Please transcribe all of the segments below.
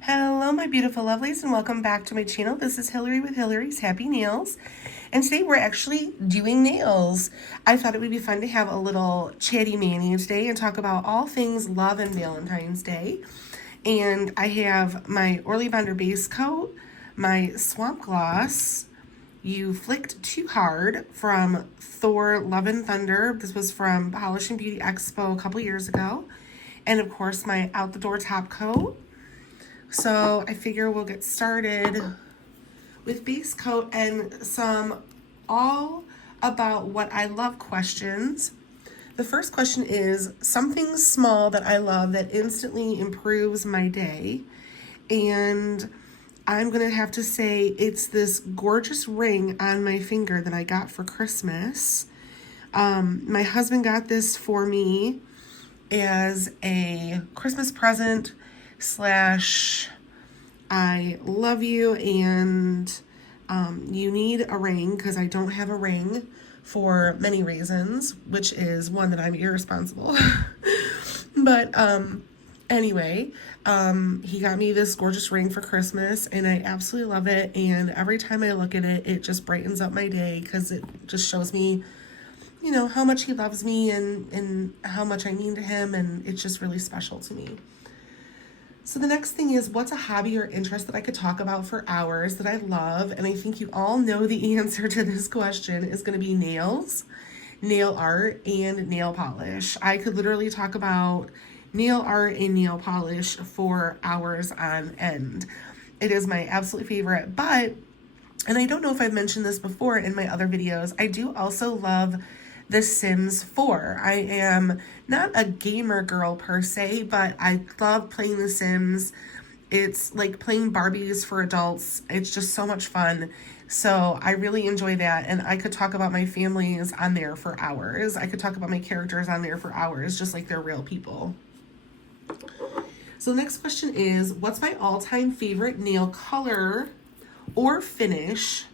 Hello, my beautiful lovelies, and welcome back to my channel. This is Hillary with Hillary's Happy Nails, and today we're actually doing nails. I thought it would be fun to have a little chatty mani today and talk about all things love and Valentine's Day. And I have my Orly Bonder base coat, my Swamp Gloss, You Flicked Too Hard from Thor Love and Thunder. This was from Polish and Beauty Expo a couple years ago. And of course, my Out the Door top coat. So I figure we'll get started with base coat and some all about what I love questions. The first question is something small that I love that instantly improves my day. And I'm going to have to say it's this gorgeous ring on my finger that I got for Christmas. My husband got this for me as a Christmas present slash I love you and you need a ring because I don't have a ring for many reasons, which is one that I'm irresponsible. But anyway, he got me this gorgeous ring for Christmas and I absolutely love it. And every time I look at it, it just brightens up my day because it just shows me, you know, how much he loves me and how much I mean to him. And it's just really special to me. So the next thing is, what's a hobby or interest that I could talk about for hours that I love? And I think you all know the answer to this question is going to be nails, nail art, and nail polish. I could literally talk about nail art and nail polish for hours on end. It is my absolute favorite, but, and I don't know if I've mentioned this before in my other videos, I do also love The Sims 4. I am not a gamer girl per se, but I love playing The Sims. It's like playing Barbies for adults. It's just so much fun. So I really enjoy that. And I could talk about my families on there for hours. I could talk about my characters on there for hours, just like they're real people. So the next question is, what's my all-time favorite nail color or finish?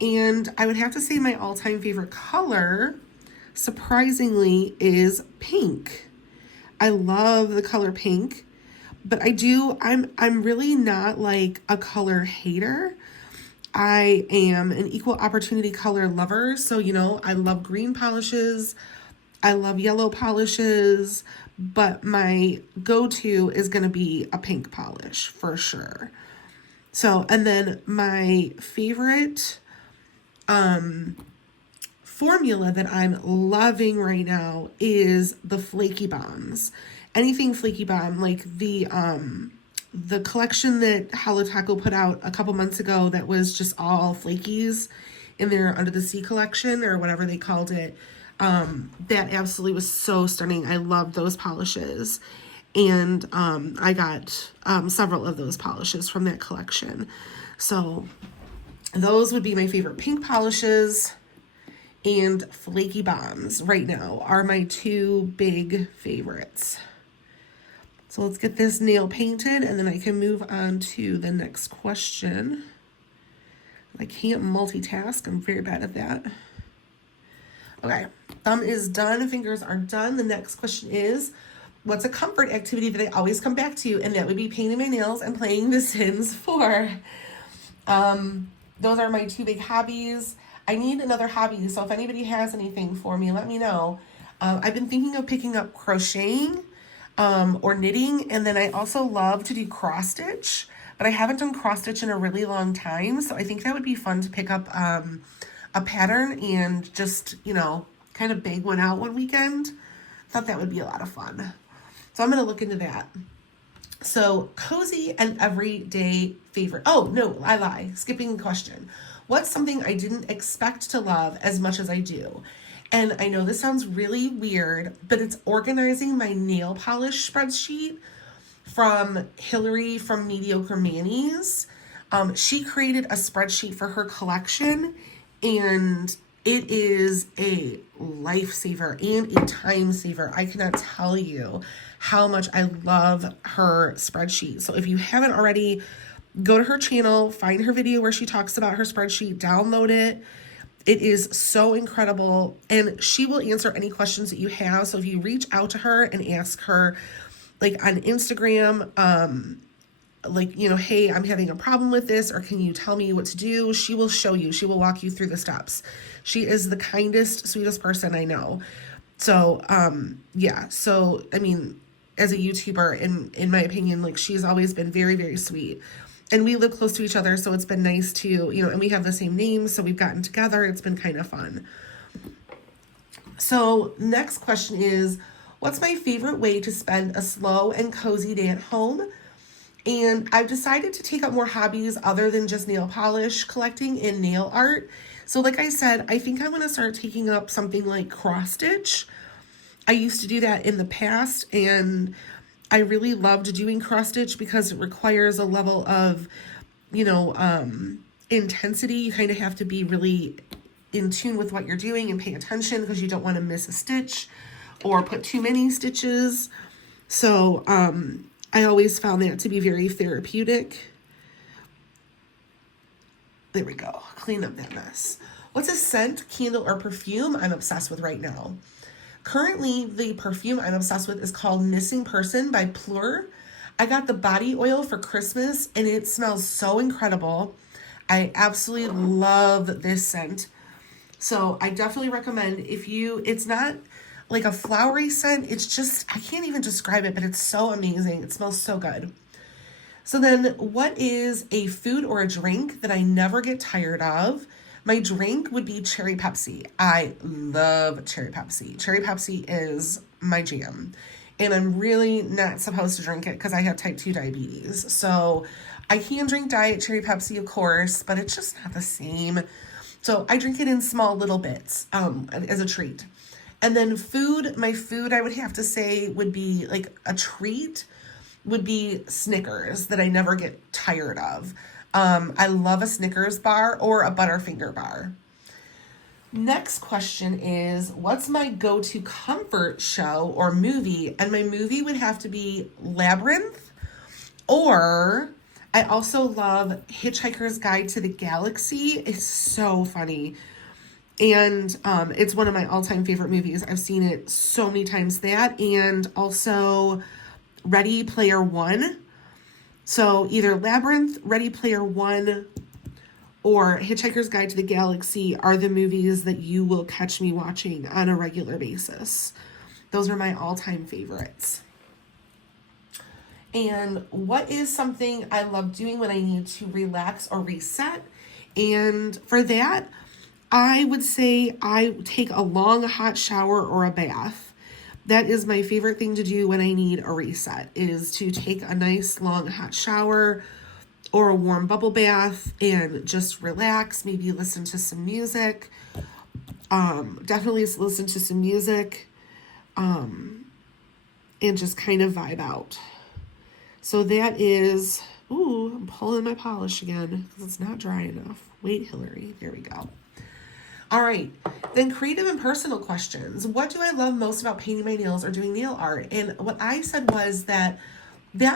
And I would have to say my all-time favorite color, surprisingly, is pink. I love the color pink, but I'm really not like a color hater. I am an equal opportunity color lover. So, you know, I love green polishes. I love yellow polishes, but my go-to is going to be a pink polish for sure. So, and then my favorite, formula that I'm loving right now is the Flaky Bombs. Anything Flaky Bomb, like the collection that Hello Taco put out a couple months ago that was just all flakies in their Under the Sea collection or whatever they called it. That absolutely was so stunning. I love those polishes. And I got several of those polishes from that collection. So those would be my favorite pink polishes. And Flaky Bombs right now are my two big favorites. So let's get this nail painted and then I can move on to the next question. I can't multitask. I'm very bad at that. Okay, thumb is done. Fingers are done. The next question is, what's a comfort activity that I always come back to? And that would be painting my nails and playing The Sims 4. Those are my two big hobbies. I need another hobby, so if anybody has anything for me, let me know. I've been thinking of picking up crocheting or knitting, and then I also love to do cross stitch, but I haven't done cross stitch in a really long time, so I think that would be fun to pick up a pattern and just, you know, kind of bang one out one weekend. Thought that would be a lot of fun. So I'm going to look into that. So cozy and everyday favorite. Oh, no, I lie. Skipping the question. What's something I didn't expect to love as much as I do? And I know this sounds really weird, but it's organizing my nail polish spreadsheet from Hillary from Mediocre Manis. She created a spreadsheet for her collection, and it is a lifesaver and a time saver. I cannot tell you how much I love her spreadsheet. So if you haven't already, go to her channel, find her video where she talks about her spreadsheet, download it. It is so incredible, and she will answer any questions that you have. So if you reach out to her and ask her, like on Instagram, like, hey, I'm having a problem with this, or can you tell me what to do? She will show you. She will walk you through the steps. She is the kindest, sweetest person I know. So, yeah. So, I mean, as a YouTuber, in my opinion, like, she's always been very, very sweet. And we live close to each other, so it's been nice to, and we have the same name, so we've gotten together. It's been kind of fun. So, next question is, what's my favorite way to spend a slow and cozy day at home? And I've decided to take up more hobbies other than just nail polish collecting and nail art. So like I said, I think I want to start taking up something like cross stitch. I used to do that in the past, and I really loved doing cross stitch because it requires a level of, intensity. You kind of have to be really in tune with what you're doing and pay attention because you don't want to miss a stitch or put too many stitches. So, I always found that to be very therapeutic. There we go. Clean up that mess. What's a scent, candle, or perfume I'm obsessed with right now? Currently, the perfume I'm obsessed with is called Missing Person by Plur. I got the body oil for Christmas, and it smells so incredible. I absolutely love this scent. So I definitely recommend it's not like a flowery scent. It's just, I can't even describe it, but it's so amazing. It smells so good. So then, what is a food or a drink that I never get tired of? My drink would be cherry Pepsi. I love cherry Pepsi. Cherry Pepsi is my jam. And I'm really not supposed to drink it because I have type 2 diabetes. So I can drink diet cherry Pepsi, of course, but it's just not the same. So I drink it in small little bits as a treat. And then my food I would have to say would be like a treat would be Snickers that I never get tired of. I love a Snickers bar or a Butterfinger bar. Next question is, what's my go-to comfort show or movie? And my movie would have to be Labyrinth, or I also love Hitchhiker's Guide to the Galaxy. It's so funny. And it's one of my all-time favorite movies. I've seen it so many times. That, and also Ready Player One. So either Labyrinth, Ready Player One, or Hitchhiker's Guide to the Galaxy are the movies that you will catch me watching on a regular basis. Those are my all-time favorites. And what is something I love doing when I need to relax or reset? And for that, I would say I take a long hot shower or a bath. That is my favorite thing to do when I need a reset, is to take a nice long hot shower or a warm bubble bath and just relax, maybe listen to some music. Definitely listen to some music and just kind of vibe out. So that is, I'm pulling my polish again because it's not dry enough. Wait, Hillary, there we go. All right, then creative and personal questions. What do I love most about painting my nails or doing nail art? And what I said was that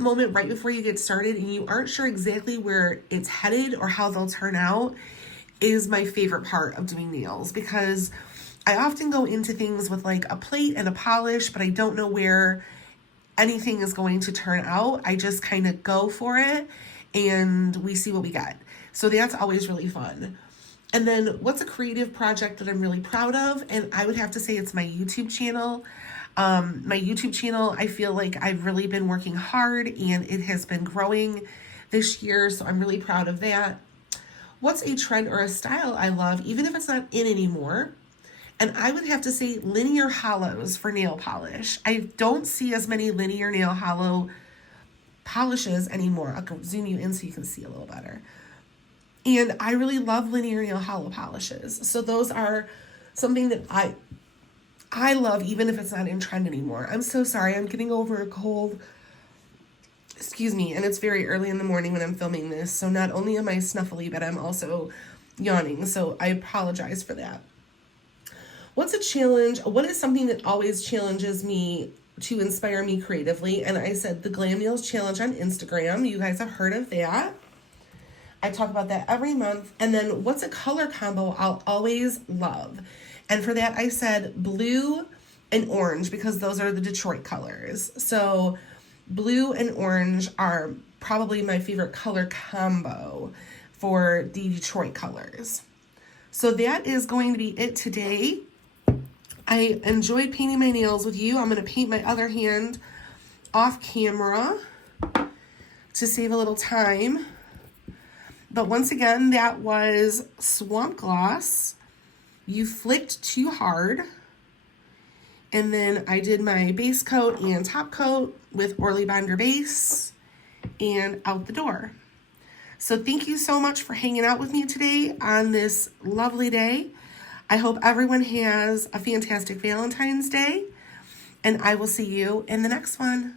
moment right before you get started and you aren't sure exactly where it's headed or how they'll turn out is my favorite part of doing nails, because I often go into things with like a plate and a polish, but I don't know where anything is going to turn out. I just kind of go for it and we see what we get. So that's always really fun. And then what's a creative project that I'm really proud of? And I would have to say it's my YouTube channel. My YouTube channel, I feel like I've really been working hard and it has been growing this year. So I'm really proud of that. What's a trend or a style I love, even if it's not in anymore? And I would have to say linear hollows for nail polish. I don't see as many linear nail hollow polishes anymore. I'll zoom you in so you can see a little better. And I really love linear nail hollow polishes. So those are something that I love, even if it's not in trend anymore. I'm so sorry. I'm getting over a cold. Excuse me. And it's very early in the morning when I'm filming this. So not only am I snuffly, but I'm also yawning. So I apologize for that. What's a challenge? What is something that always challenges me to inspire me creatively? And I said the Glam Nails Challenge on Instagram. You guys have heard of that. I talk about that every month. And then what's a color combo I'll always love? And for that, I said blue and orange because those are the Detroit colors. So blue and orange are probably my favorite color combo for the Detroit colors. So that is going to be it today. I enjoyed painting my nails with you. I'm going to paint my other hand off camera to save a little time. But once again, that was Swamp Gloss. You flicked too hard. And then I did my base coat and top coat with Orly Bonder base and out the door. So thank you so much for hanging out with me today on this lovely day. I hope everyone has a fantastic Valentine's Day, and I will see you in the next one.